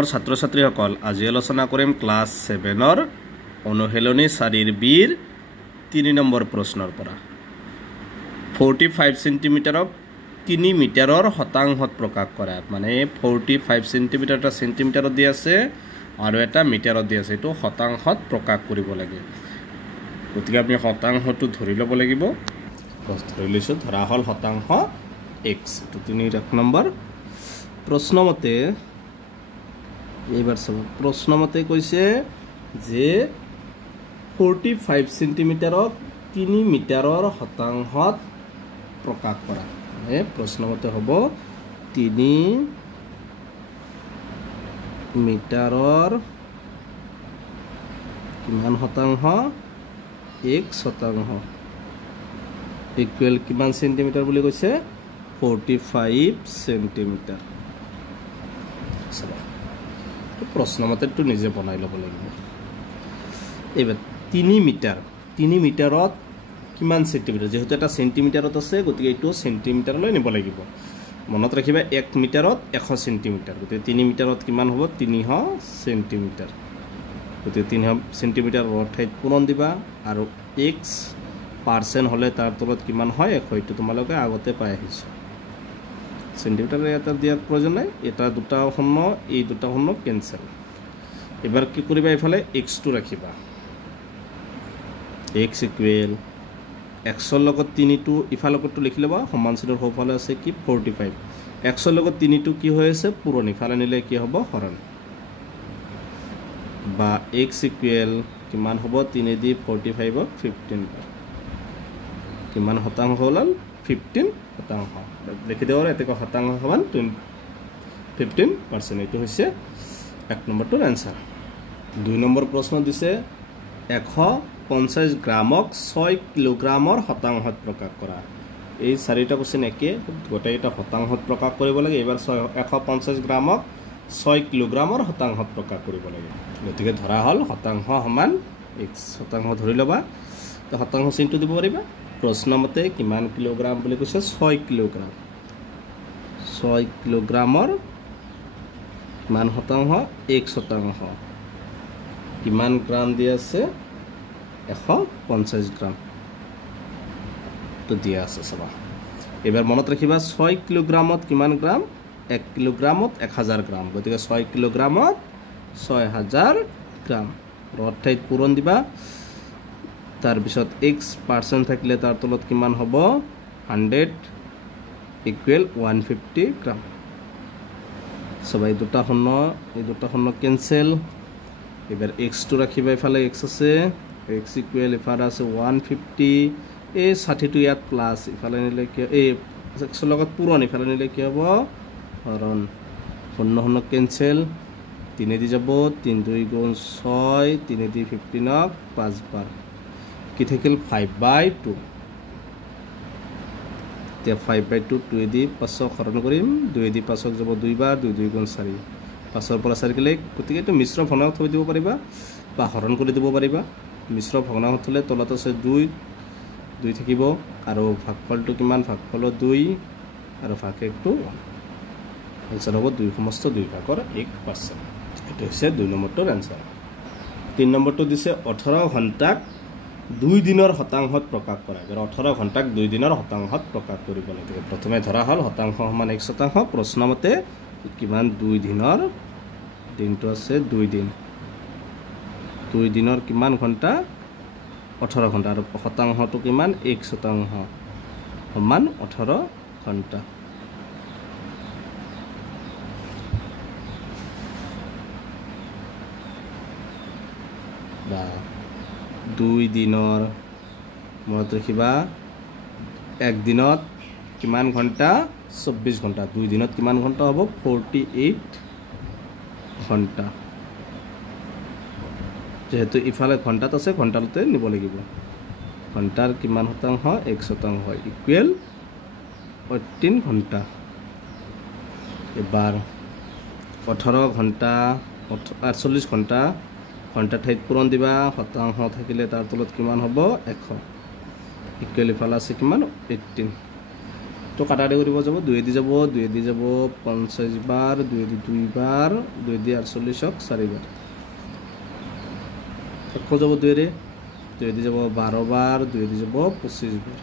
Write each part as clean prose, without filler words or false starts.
ছাত্ৰ ছাত্ৰীসকল আজি আলোচনা কৰিম ক্লাছ 7ৰ অনুশীলনী 4ৰ বিৰ 3 নম্বৰ প্ৰশ্নৰ পৰা 45 সেন্টিমিটাৰক 3 মিটাৰৰ শতাংশত প্ৰকাশ কৰা মানে 45 সেন্টিমিটাৰ এটা সেন্টিমিটাৰত দি আছে আৰু এটা মিটাৰত দি আছে এটো শতাংশত প্ৰকাশ কৰিব লাগে গতিকে আপুনি শতাংশটো ধৰি ল'ব লাগিব ধৰি লৈছো ধৰা হল শতাংশ x এটো 3 নম্বৰ প্ৰশ্নমতে এইবাৰ চাব প্ৰশ্নমতে কৈছে যে 45 সেন্টিমিটাৰক 3 মিটাৰৰ শতাংশত প্ৰকাশ কৰা মানে প্ৰশ্নমতে হ'ব 3 মিটাৰৰ কিমান শতাংশ 1 শতাংশ ইকুৱেল কিমান সেন্টিমিটাৰ বুলি কৈছে 45 সেন্টিমিটাৰ প্ৰশ্নমতেটো নিজে বনাই ল'ব লাগিব এবাৰ 3 মিটাৰত কিমান সেন্টিমিটাৰ যেহেতু এটা সেন্টিমিটাৰত আছে গতিকে এইটো সেন্টিমিটাৰলৈ নিব লাগিব মনত ৰাখিবা 1 মিটাৰত 100 সেন্টিমিটাৰ গতিকে 3 মিটাৰত কিমান হ'ব 300 সেন্টিমিটাৰ গতিকে 300 সেন্টিমিটাৰ ঠাইত পূৰণ দিবা আৰু x পাৰ্চেন্ট হলে তাৰ তলত কিমান হয় 100 এইটো তোমালোকে আগতে পাই আহিছো সেন্টিমিটাৰ এটা দিয়াৰ প্ৰয়োজন নাই এটা দুটা শূন্য এই দুটা শূন্য কেনসেল এবাৰ কি কৰিবা ইফালে x টো ৰাখিবা x ইকুৱেল x ৰ লগত 3 টো ইফালকটো লিখি লবা সমান চিনৰ হোফালে আছে কি 45 x ৰ লগত 3 টো কি হৈ আছে পুৰণি ফালে নিলে কি হ'ব হৰণ বা x ইকুৱেল কিমান হ'ব 3 দি 45 ক 15 কিমান শতাংশ হ'ল 15 শতাংশ লিখি দেওৰ এতে শতাংশ সমান 15% এটো হৈছে 1 নম্বৰটোৰ आंसर 2 নম্বৰ প্ৰশ্ন দিছে 150 গ্ৰামক 6 কিলোগ্ৰামৰ শতাংশত প্ৰকাশ কৰা এই চাৰিটা কোশ্চেন একে গোটেইটা শতাংশত প্ৰকাশ কৰিব লাগে এবাৰ 150 গ্ৰামক 6 কিলোগ্ৰামৰ শতাংশত প্ৰকাশ কৰিব লাগে গতিকে ধৰা হল শতাংশ সমান x শতাংশ ধৰি লবা তো শতাংশ চিনটো দিব পাৰিবা প্ৰশ্নমতে কিমান কিলোগ্ৰাম বুলি কৈছে 6 কিলোগ্ৰাম 6 কিলোগ্ৰামৰ কিমান শতাংশ 1 শতাংশ কিমান গ্ৰাম দি আছে 150 গ্ৰাম তো দিয়া আছে সবা এবাৰ মনত ৰাখিবা 6 কিলোগ্ৰামত কিমান গ্ৰাম 1 কিলোগ্ৰামত 1000 গ্ৰাম গতিকে 6 কিলোগ্ৰামত 6000 গ্ৰাম ৰড ঠাইত পূৰণ দিবা তাৰ পিছত x% থাকিলে তাৰ তলত কিমান হ'ব 100 ইকুৱেল 150 গ্ৰাম সবাই দুটা শূন্য কেনসেল এবাৰ x টো ৰাখিবা ইফালে x আছে x ইকুৱেল ইফালে আছে 150 এই 60 টো ইয়াত প্লাস ইফালে নিলে কি এই x লগত পুৰণ ইফালে নিলে কি হ'ব হৰণ শূন্য কেনসেল 3 দি যাব 3 2 গুণ 6 3 দি 15 5 বাৰ কি থাকিল 5/2 তে 5/2 2 দি 5 হৰণ কৰিম 2 দি 5 যাব 2 বাৰ 2 2 গুণ 4 5 পৰা 4 গলে গতিকে এটো মিশ্ৰ ভগ্নাংশ থৈ দিব পাৰিবা বা হৰণ কৰি দিব পাৰিবা মিশ্ৰ ভগ্নাংশ থলে তলত আছে 2 থাকিব আৰু ভাগফলটো কিমান ভাগফল 2 আৰু ভাগ 1 টো आंसर হ'ব 2 সমস্ত 2 ভাগৰ 1% এটো হৈছে 2 নম্বৰটোৰ आंसर 3 নম্বৰটো দিছে 18 ঘণ্টাক 2 দিনৰ শতাংশত প্ৰকাশ কৰা 18 ঘণ্টাক 2 দিনৰ শতাংশত প্ৰকাশ কৰিব লাগে প্ৰথমে ধৰা হল শতাংশ সমান 1 শতাংশ প্ৰশ্নমতে কিমান 2 দিনৰ দিনটো আছে 2 দিন 2 দিনৰ কিমান ঘণ্টা 18 ঘণ্টা আৰু শতাংশটো কিমান 1 শতাংশ সমান 18 ঘণ্টা বা 2 দিনৰ মনত ৰাখিবা 1 দিনত কিমান ঘণ্টা 24 ঘণ্টা 2 দিনত কিমান ঘণ্টা হ'ব 48 ঘণ্টা যেহেতু ইফালে ঘণ্টাত আছে ঘণ্টাতে নিব লাগিব ঘণ্টাৰ কিমান শতাংশ 1 শতাংশ ইকুৱেল 18 ঘণ্টা এবাৰ 18 ঘণ্টা 48 ঘণ্টা ঘণ্টা ঠাইত পূৰণ দিবা শতাংশ থাকিলে তাৰ তলত কিমান হ'ব 100 ইকুৱেল ইফালে আছে কিমান 18 তো কাটাকাটি কৰিব যাব 2 দি যাব 50 বাৰ 2 দি 2 বাৰ 2 দি 48ক 4 বাৰ আকৌ যাব 2 ৰে 2 দি যাব 12 বাৰ 2 দি যাব 25 বাৰ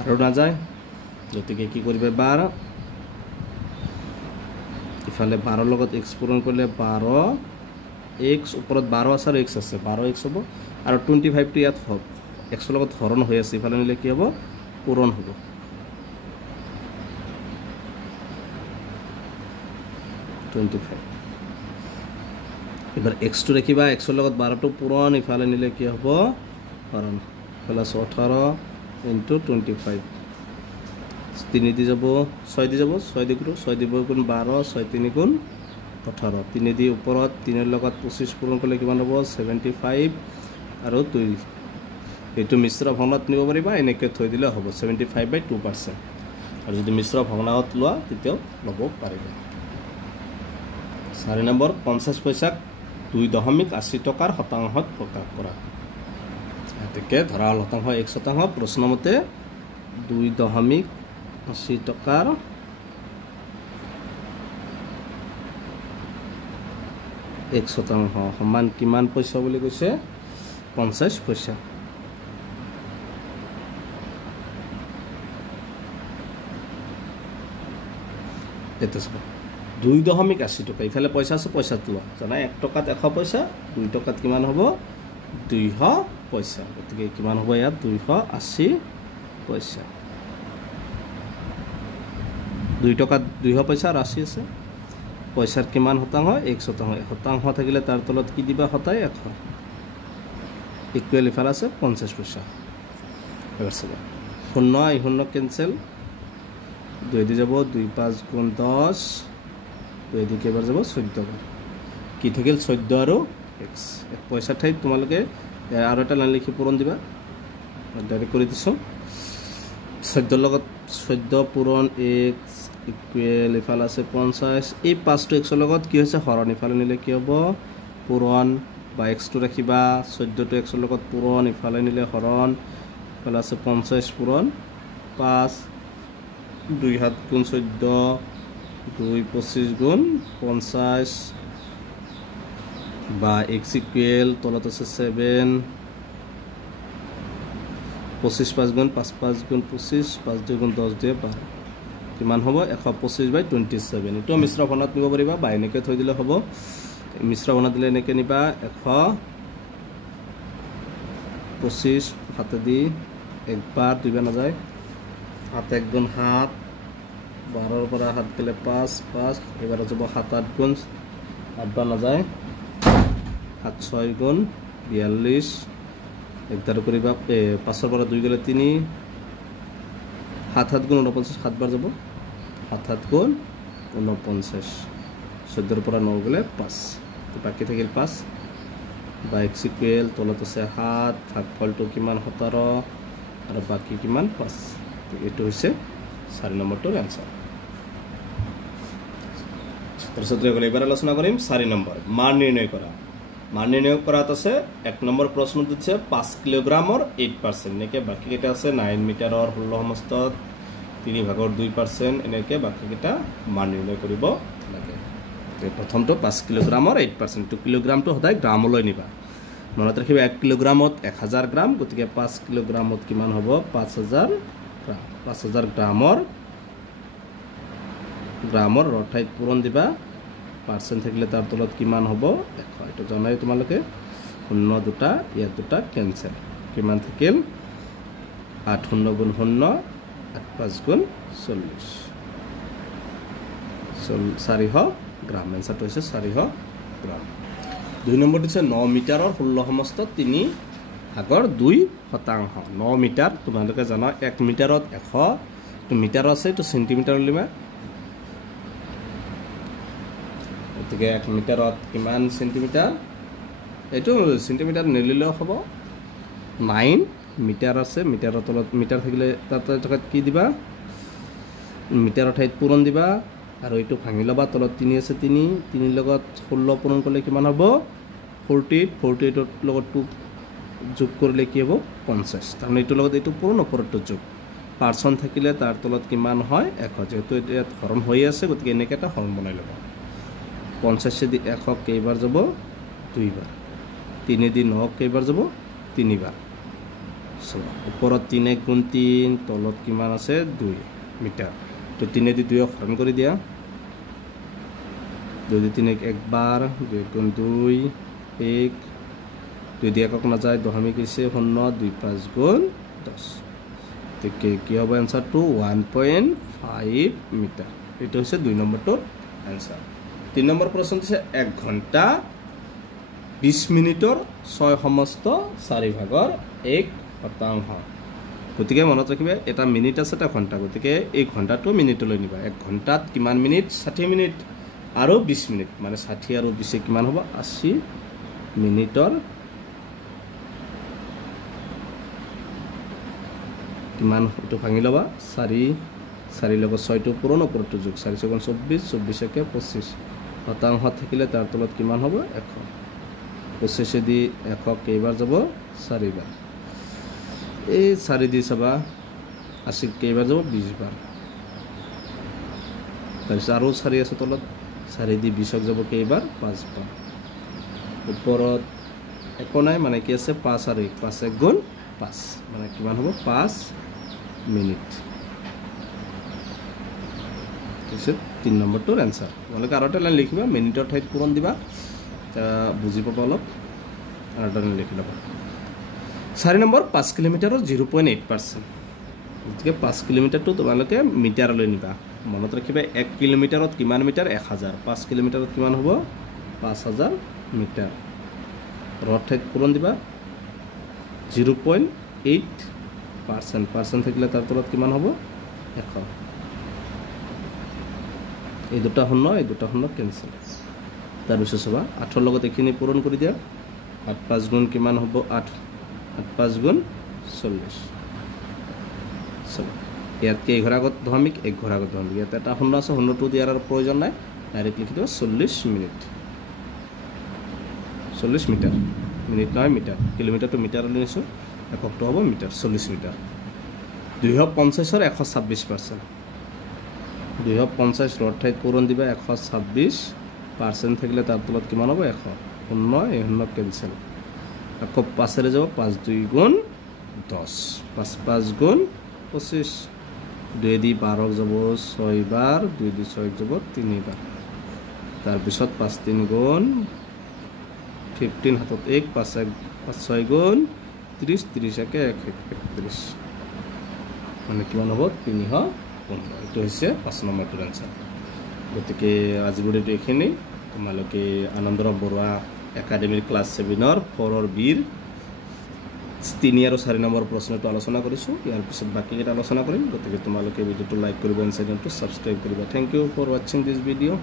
আৰু না যায় গতিকে কি কৰিবে 12 ইফালে 12 লগত x পূৰণ কৰিলে 12 x ওপৰত 12 আছে আৰু x আছে 12 x হ'ব আৰু 25 টো ইয়াত হ'ব x লগত হৰণ হৈ আছে ইফালে নিলে কি হ'ব পূৰণ হ'ব 25 এবাৰ x টো ৰাখিবা x ৰ লগত 12 টো পূৰণ ইফালে নিলে কি হ'ব হৰণ প্লাস 18 into 25 3 দি যাব 6 দি যাব 6 দি 6 দিব গুণ 12 6 3 গুণ 18 3 দি ওপৰত 3 ৰ লগত 25 পূৰণ কৰিলে কিমান হ'ব 75 আৰু 2 এইটো মিশ্ৰ ভগ্নাংশত নিব পাৰিবা এনেকৈ থৈ দিলে হ'ব 75/2% আৰু যদি মিশ্ৰ ভগ্নাংশত লোৱা তেতিয়াও ল'ব পাৰিবা 4 নম্বৰ 50 পইচাক 2.80 টকাৰ শতাংশত প্ৰকাশ কৰা এতেকে ধৰা শতাংশ 1% প্ৰশ্নমতে 2.80 টকাৰ 1% সমান কিমান পইচা বুলি কৈছে 50 পইচা এটা 2.80 টকা ইফালে পইচা আছে পইচা তোলা জানা 1 টকাত 100 পইচা 2 টকাত কিমান হ'ব 200 পইচা গতিকে কিমান হ'ব ইয়াত 280 পইচা 2 টকাত 200 পইচা আৰু 80 আছে পইচাৰ কিমান শতাংশ 1% শতাংশ থাকিলে তাৰ তলত কি দিবা হতাই 100 ইকুৱেল ইফালে আছে 50 পইচা এবাৰ চাবা 0 0 কেনসেল 2 দি যাব 2 5 গুণ 10 2 দি কেবাৰ যাব 14 বাৰ কি থাকিল 14 আৰু x পইচা ঠাইত তোমালোকে আৰু এটা লাইন লিখি পূৰণ দিবা ডাইৰেক্ট কৰি দিছো 14 লগত 14 পূৰণ x ইকুৱেল ইফালে আছে 50 এই 5 টো x ৰ লগত কি হৈছে হৰণ ইফালে নিলে কি হ'ব পূৰণ বা x টো ৰাখিবা 14 টো x ৰ লগত পূৰণ ইফালে নিলে হৰণ ইফালে আছে 50 পূৰণ 5 2 হাত গুণ 14 2 25 গুণ 50 বা x ইকুৱেল তলত আছে 7 25 5 গুণ 5 5 গুণ 25 5 2 গুণ 10 দিয়ে 12 কিমান হ'ব 125/27 এটো মিশ্ৰ ভগ্নাংশত নিব পাৰিবা বা এনেকৈ থৈ দিলে হ'ব মিশ্ৰ ভগ্নাংশত দিলে এনেকৈ নিবা 125 হাতে দি একবাৰ দুইবাৰ নাযায় 7 1 গুণ 7 12 ৰ পৰা 7 গলে 5 5 এবাৰ যাব 7 8 গুণ 8 বাৰ নাযায় 7 6 গুণ 42 একদাৰ কৰিবা 5 ৰ পৰা 2 গলে 3 7 7 গুণ 49 7 বাৰ যাব 7 7 গুণ 49 14 ৰ পৰা 9 গলে 5 তো বাকি থাকিল 5 বা x ইকুৱেল তলত আছে 7 ভাগফলটো কিমান 17 আৰু বাকি কিমান 5 তো এটো হৈছে 4 নম্বৰটোৰ आंसर ছাত্ৰছাত্ৰী গলে এবাৰ আলোচনা কৰিম 4 নম্বৰ মান নিৰ্ণয় কৰা মান নিৰ্ণয় কৰাত আছে 1 নম্বৰ প্ৰশ্ন দিছে 5 কিলোগ্ৰামৰ 8% নেকে বাকি কেটা আছে 9 মিটাৰৰ 16 সমস্তত 3 ভাগৰ 2% এনেকে বাকি কেটা মান নিৰ্ণয় কৰিব লাগে তে প্ৰথমটো 5 কিলোগ্ৰামৰ 8% 2 কিলোগ্ৰামটো সদায় গ্ৰামলৈ নিবা মনত ৰাখিবা 1 কিলোগ্ৰামত 1000 গ্ৰাম গতিকে 5 কিলোগ্ৰামত কিমান হ'ব 5000 গ্ৰাম 5000 গ্ৰামৰ ৰঠাইত পূৰণ দিবা পাৰ্সেন্ট থাকিলে তাৰ তলত কিমান হ'ব 100 এটা জনাই তোমালোকে 0 দুটা ইয়া দুটা ক্যান্সেল কিমান থাকিল 8 0 গুণ 0 8 5 গুণ 40 400 গ্রাম आंसर হৈছে 400 গ্রাম 2 নম্বৰ দিছে 9 মিটাৰৰ 16 সমস্তত 3 ভাগৰ 2% 9 মিটাৰ তোমালোকে জানা 1 মিটাৰত 100 তো মিটাৰ আছে তো সেন্টিমিটাৰ লিমা গতিকে 1 মিটাৰত কিমান সেন্টিমিটাৰ এটো সেন্টিমিটাৰ নিলিলেও হ'ব 9 মিটাৰ আছে মিটাৰৰ তলত মিটাৰ থাকিলে তাত কি দিবা মিটাৰৰ ঠাইত পূৰণ দিবা আৰু এটো ভাঙি লবা তলত 3 আছে 3 লগত 16 পূৰণ কৰিলে কিমান হ'ব 48 লগত 2 যোগ কৰিলে কি হ'ব 50 তাৰমানে এটো লগত এটো পূৰণ ওপৰটো যোগ পাৰ্চন থাকিলে তাৰ তলত কিমান হয় 100 যেহেতু ইয়াত হৰণ হৈ আছে গতিকে এনেকৈ এটা হৰণ বনাই ল'ব 50 দি 100 কেইবাৰ যাব 2বাৰ 3 দি 9 কেইবাৰ যাব 3বাৰ ওপৰত 3 1 গুণ 3 তলত কিমান আছে 2 মিটাৰ তো 3 দি 2 হৰণ কৰি দিয়া 2 দি 3 একবাৰ 2 গুণ 2 1 2 দি 1 নাযায় দশমিক হৈছে 0 2 5 গুণ 10 গতিকে কি হ'ব এনসাৰটো 1.5 মিটাৰ এইটো হৈছে 2 নম্বৰটোৰ এনসাৰ 3 নম্বৰ প্ৰশ্ন দিছে 1 ঘণ্টা 20 মিনিটৰ 6 সমস্ত 4 ভাগৰ 1 শতাংশ গতিকে মনত ৰাখিবা এটা মিনিট আছে এটা ঘণ্টা গতিকে এই ঘণ্টাটো মিনিটলৈ নিবা 1 ঘণ্টাত কিমান মিনিট 60 মিনিট আৰু 20 মিনিট মানে 60 আৰু 20 কিমান হ'ব 80 মিনিটৰ কিমান এটো ভাঙি লবা 4 লগত 6 টো পূৰণ ওপৰটো যোগ 4 × 24 24 কে 25 শতাংশ থাকিলে তাৰ তলত কিমান হ'ব 100 25 দি 100 কেইবাৰ যাব 4বাৰ এই 4 দি চাবা 80 কেইবাৰ যাব 20 বাৰ তাৰপিছত আৰু 4 আছে তলত 4 দি 20 যাব কেইবাৰ 5 বাৰ ওপৰত একো নাই মানে কি আছে 5 আৰু 1 5 1 গুণ 5 মানে কিমান হ'ব 5 মিনিট তাৰপিছত 3 নম্বৰটোৰ এনসাৰ তোমালোকে আৰু এটা লাইন লিখিবা মিনিটৰ ঠাইত পূৰণ দিবা বুজি পাবা অলপ আৰু এটা লাইন লিখি ল'বা 4 নম্বৰ 5 কিলোমিটাৰৰ 0.8% গতিকে 5 কিলোমিটাৰটো তোমালোকে মিটাৰলৈ নিবা মনত ৰাখিবা 1 কিলোমিটাৰত কিমান মিটাৰ 1000 5 কিলোমিটাৰত কিমান হ'ব 5000 মিটাৰ ৰৰ ঠাইত পূৰণ দিবা 0.8% থাকিলে তাৰ তলত কিমান হ'ব 100 এই দুটা শূন্য কেনসেল তাৰপিছত চাবা 8 লগত এখিনি পূৰণ কৰি দিয়া 8 5 গুণ কিমান হ'ব 8 5 গুণ 40 চাবা ইয়াত কে ঘৰ আগত দশমিক 1 ঘৰ আগত দশমিক ইয়াত এটা শূন্য আছে শূন্যটো দিয়াৰ প্ৰয়োজন নাই ডাইৰেক্ট লিখি দিবা 40 মিনিট 40 মিটাৰ মিনিট নহয় মিটাৰ কিলোমিটাৰটো মিটাৰলৈ নিছো এককটো হ'ব মিটাৰ 40 মিটাৰ 250 ৰ 126% 250 ৰৰ ঠাইত পূৰণ দিবা 126% থাকিলে তাৰ তলত কিমান হ'ব 100 শূন্য এই শূন্য কেনসেল আকৌ 5 ৰে যাব 5 2 গুণ 10 5 5 গুণ 25 2 দি 12 যাব 6 বাৰ 2 দি 6 যাব 3 বাৰ তাৰপিছত 5 3 গুণ 15 হাতত 1 5 6 গুণ 30 30 একে 31 মানে কিমান হ'ব 315 এইটো হৈছে 5 নম্বৰটোৰ এনসাৰ গতিকে আজি ভিডিঅ'টো এখিনি তোমালোকে আনন্দৰাম বৰুৱা একাডেমিৰ ক্লাছ 7ৰ 4ৰ বিৰ 3 আৰু 4 নম্বৰ প্ৰশ্নটো আলোচনা কৰিছো ইয়াৰ পিছত বাকি কেইটা আলোচনা কৰিম গতিকে তোমালোকে ভিডিঅ'টো লাইক কৰিবা এণ্ড চেনেলটো সাবস্ক্ৰাইব কৰিবা thank you for watching this video'